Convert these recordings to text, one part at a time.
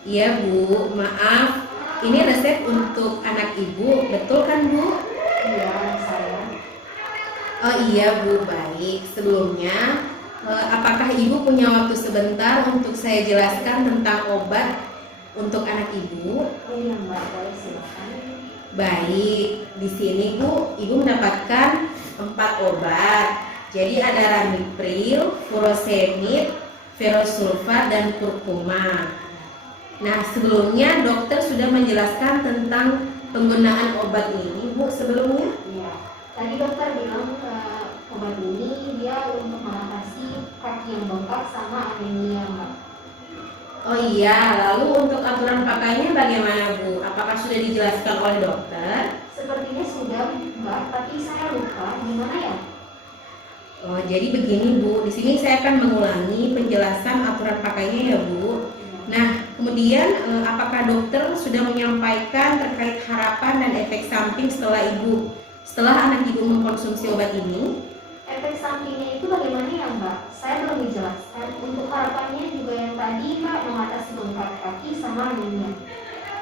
Iya Bu, maaf. Ini resep untuk anak Ibu, betul kan Bu? Iya, saya. Oh iya Bu, baik. Sebelumnya, apakah Ibu punya waktu sebentar untuk saya jelaskan tentang obat untuk anak Ibu? Oh iya Mbak, boleh silakan. Baik, di sini Bu, Ibu mendapatkan 4 obat. Jadi ada ramipril, furosemid, ferosulfat, dan kurkuma. Nah, sebelumnya dokter sudah menjelaskan tentang penggunaan obat ini, Bu, sebelumnya? Iya. Tadi dokter bilang obat ini dia untuk mengatasi kaki yang bengkak sama anemia Mbak. Oh iya, lalu untuk aturan pakainya bagaimana, Bu? Apakah sudah dijelaskan oleh dokter? Sepertinya sudah Mbak, tapi saya lupa gimana ya? Oh, jadi begini, Bu. Di sini saya akan mengulangi penjelasan aturan pakainya ya, Bu. Nah, kemudian apakah dokter sudah menyampaikan terkait harapan dan efek samping setelah anak Ibu mengkonsumsi obat ini? Efek sampingnya itu bagaimana ya Mbak? Saya belum dijelaskan. Untuk harapannya juga yang tadi Mbak, mengatasi bengkak kaki sama anemia.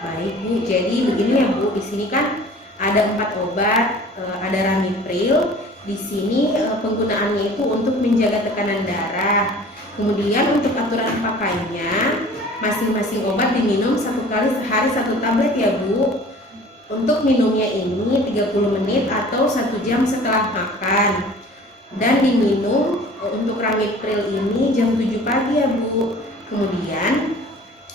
Baik Bu, jadi begini ya Bu, di sini kan ada 4 obat, ada ramipril. Di sini penggunaannya itu untuk menjaga tekanan darah. Kemudian untuk aturan pakainya, masing-masing obat diminum 1 kali sehari 1 tablet ya Bu. Untuk minumnya ini 30 menit atau 1 jam setelah makan. Dan diminum untuk ramipril ini jam 7 pagi ya Bu. Kemudian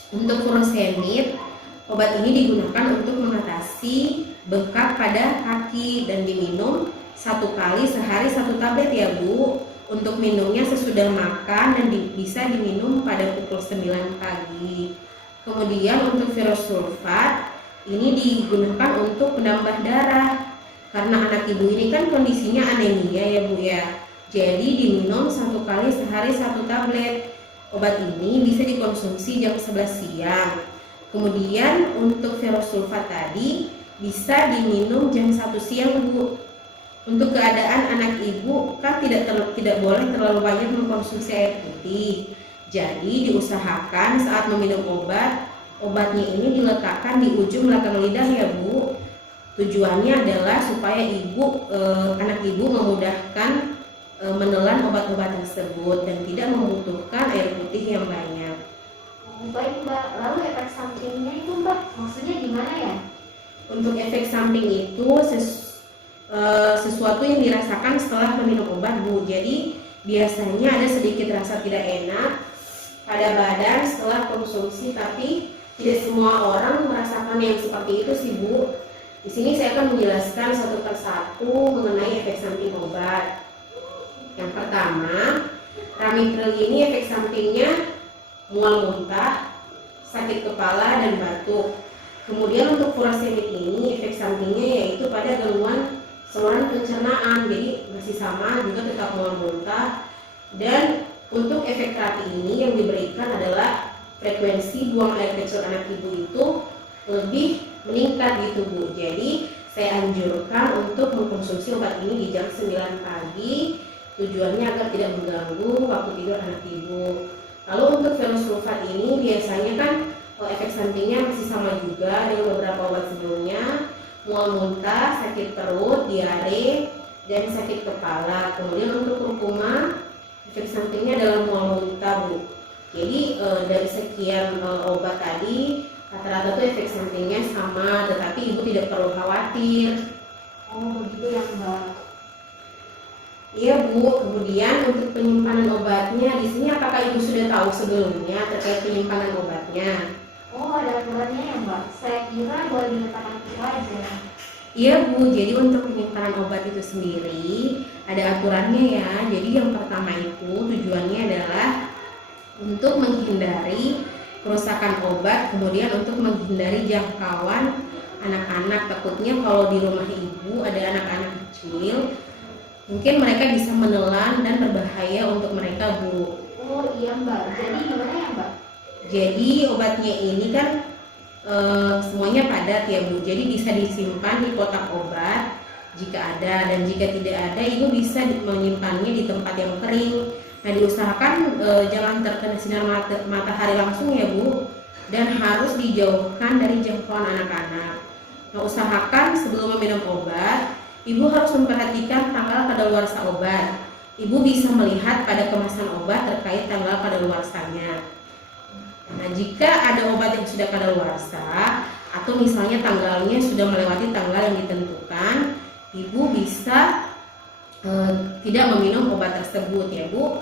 untuk furosemid, obat ini digunakan untuk mengatasi bengkak pada kaki dan diminum 1 kali sehari 1 tablet ya Bu. Untuk minumnya sesudah makan dan bisa diminum pada pukul 9 pagi. Kemudian untuk ferosulfat ini digunakan untuk penambah darah. Karena anak Ibu ini kan kondisinya anemia ya Bu ya. Jadi diminum 1 kali sehari 1 tablet. Obat ini bisa dikonsumsi jam 11 siang. Kemudian untuk ferosulfat tadi bisa diminum jam 1 siang Bu. Untuk keadaan anak Ibu kan tidak boleh terlalu banyak mengkonsumsi air putih. Jadi diusahakan saat meminum obatnya ini diletakkan di ujung belakang lidah ya Bu. Tujuannya adalah supaya anak Ibu memudahkan menelan obat-obat tersebut dan tidak membutuhkan air putih yang banyak. Baik Mbak, lalu efek sampingnya itu Mbak, maksudnya gimana ya? Untuk efek samping itu sesuatu yang dirasakan setelah meminum obat Bu. Jadi biasanya ada sedikit rasa tidak enak pada badan setelah konsumsi, tapi tidak semua orang merasakan yang seperti itu sih Bu. Di sini saya akan menjelaskan satu persatu mengenai efek samping obat. Yang pertama, ramipril ini efek sampingnya mual muntah, sakit kepala, dan batuk. Kemudian untuk furosemid ini efek sampingnya yaitu pada gangguan saluran pencernaan, jadi masih sama juga tetap mual muntah. Dan untuk efek terapi ini yang diberikan adalah frekuensi buang air kecil anak Ibu itu lebih meningkat gitu Bu. Jadi saya anjurkan untuk mengkonsumsi obat ini di jam 9 pagi. Tujuannya agar tidak mengganggu waktu tidur anak Ibu. Lalu untuk ferosulfat ini biasanya kan efek sampingnya masih sama juga dengan beberapa obat sebelumnya, mual muntah, sakit perut, diare, dan sakit kepala. Kemudian untuk kurkuma, efek sampingnya adalah mual muntah Bu. Jadi dari sekian obat tadi rata-rata tuh efek sampingnya sama, tetapi Ibu tidak perlu khawatir. Oh begitu ya Mbak. Iya Bu. Kemudian untuk penyimpanan obatnya di sini apakah Ibu sudah tahu sebelumnya terkait penyimpanan obatnya? Oh ada aturannya ya Mbak, saya kira boleh diletakkan gitu aja. Iya Bu, jadi untuk penyimpanan obat itu sendiri ada aturannya ya. Jadi yang pertama itu tujuannya adalah untuk menghindari kerusakan obat, kemudian untuk menghindari jangkauan anak-anak. Takutnya kalau di rumah Ibu ada anak-anak kecil, mungkin mereka bisa menelan dan berbahaya untuk mereka Bu. Oh iya Mbak, jadi gimana ya Mbak? Jadi obatnya ini kan semuanya padat ya Bu. Jadi bisa disimpan di kotak obat jika ada, dan jika tidak ada Ibu bisa menyimpannya di tempat yang kering. Nah diusahakan jangan terkena sinar matahari langsung ya Bu. dan harus dijauhkan dari jangkauan anak-anak. Nah, usahakan sebelum meminum obat, Ibu harus memperhatikan tanggal kadaluarsa obat. Ibu bisa melihat pada kemasan obat terkait tanggal kadaluarsanya. Nah, jika ada obat yang sudah kadaluarsa atau misalnya tanggalnya sudah melewati tanggal yang ditentukan, Ibu bisa tidak meminum obat tersebut ya Bu.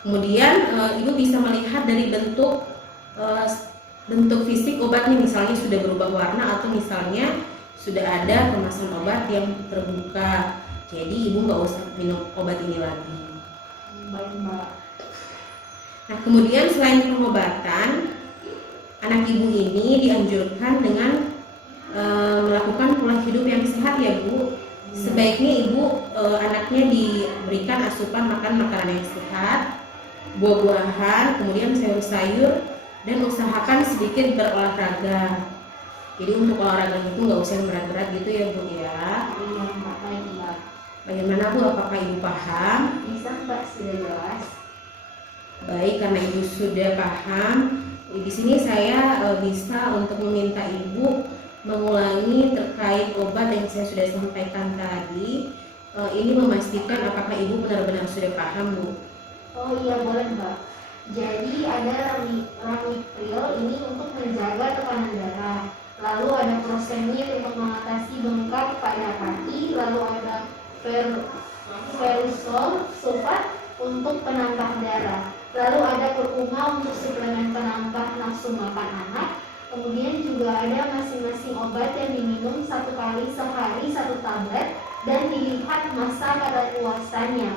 Kemudian Ibu bisa melihat dari bentuk fisik obatnya, misalnya sudah berubah warna atau misalnya sudah ada kemasan obat yang terbuka. Jadi Ibu nggak usah minum obat ini lagi. Baik Mbak. Nah, kemudian selain pengobatan, anak Ibu ini dianjurkan dengan melakukan pola hidup yang sehat ya Bu. Sebaiknya Ibu anaknya diberikan asupan makan makanan yang sehat, buah-buahan, kemudian sayur-sayur, dan usahakan sedikit berolahraga. Jadi untuk olahraga itu nggak usah yang berat-berat gitu ya Bu ya. Iya Mbak, baik Mbak. Bagaimana Bu? Apakah Ibu paham? Bisa Mbak, sudah jelas. Baik, karena Ibu sudah paham, di sini saya bisa untuk meminta Ibu mengulangi terkait obat yang saya sudah sampaikan tadi. Ini memastikan apakah Ibu benar-benar sudah paham Bu. Oh iya, boleh Mbak. Jadi ada ramipril ini untuk menjaga tekanan darah. Lalu ada prosenil untuk mengatasi bengkak pada kaki. Lalu ada ferrusol sulfat untuk penambah darah. Lalu ada kurkuma untuk suplemen penambah nafsu makan anak. Kemudian juga ada masing-masing obat yang diminum 1 kali sehari 1 tablet dan dilihat masa kadaluarsanya.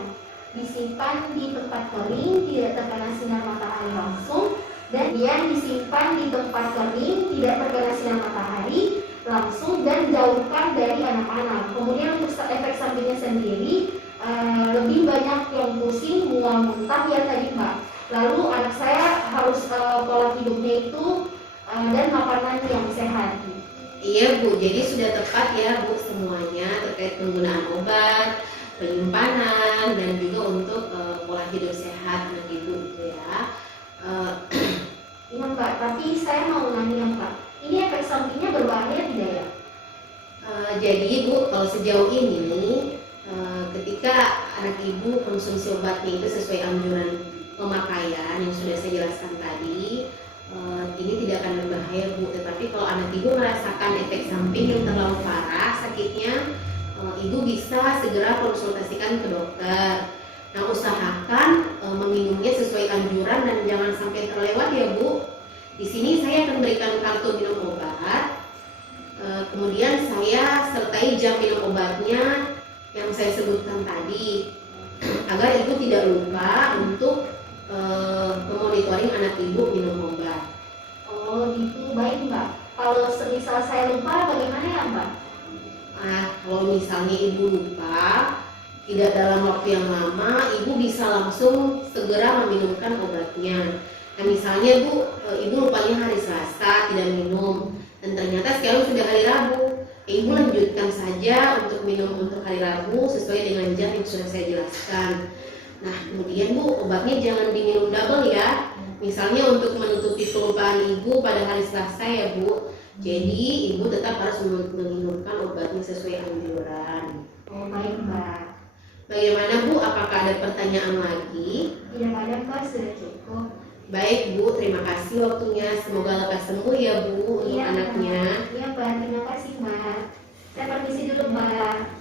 Disimpan di tempat kering, tidak terkena sinar matahari langsung, dan yang disimpan di tempat kering, tidak terkena sinar matahari langsung, dan jauhkan dari anak-anak. Kemudian untuk efek sampingnya sendiri, lebih banyak yang pusing, mual, muntah ya tadi Mbak. Lalu anak saya harus pola hidupnya itu dan makanan yang sehat. Iya Bu, jadi sudah tepat ya Bu semuanya terkait penggunaan obat, penyimpanan, dan juga untuk pola hidup sehat anak Ibu gitu ya. Iya Mbak, tapi saya mau nanya Mbak, ini efek sampingnya berbahaya tidak ya? Jadi Bu, kalau sejauh ini ketika anak Ibu konsumsi obatnya itu sesuai anjuran pemakaian yang sudah saya jelaskan tadi, ini tidak akan berbahaya Bu. Tetapi kalau anak Ibu merasakan efek samping yang terlalu parah sakitnya, Ibu bisa segera konsultasikan ke dokter. Nah, usahakan meminumnya sesuai anjuran dan jangan sampai terlewat ya Bu. Di sini saya akan berikan kartu minum obat. Kemudian saya sertai jam minum obatnya yang saya sebutkan tadi, agar Ibu tidak lupa untuk memonitoring anak Ibu minum obat. Oh gitu, baik Mbak. Kalau semisal saya lupa bagaimana ya Mbak? Kalau misalnya Ibu lupa, tidak dalam waktu yang lama, Ibu bisa langsung segera meminumkan obatnya. Nah, misalnya Ibu lupanya hari Selasa tidak minum, dan ternyata sekarang sudah hari Rabu, Ibu lanjutkan saja untuk minum untuk hari Rabu sesuai dengan jam yang sudah saya jelaskan. Nah, kemudian Bu, obatnya jangan diminum double ya. Misalnya untuk menutupi kelupaan Ibu pada hari Selasa ya Bu. Jadi Ibu tetap harus meminumkan obatnya sesuai anjuran. Oh baik Mbak. Bagaimana Bu? Apakah ada pertanyaan lagi? Tidak ada Mbak, sudah cukup. Baik Bu, terima kasih waktunya. Semoga lekas sembuh ya Bu untuk anaknya. Iya Mbak, terima kasih Mbak. Saya permisi dulu Mbak.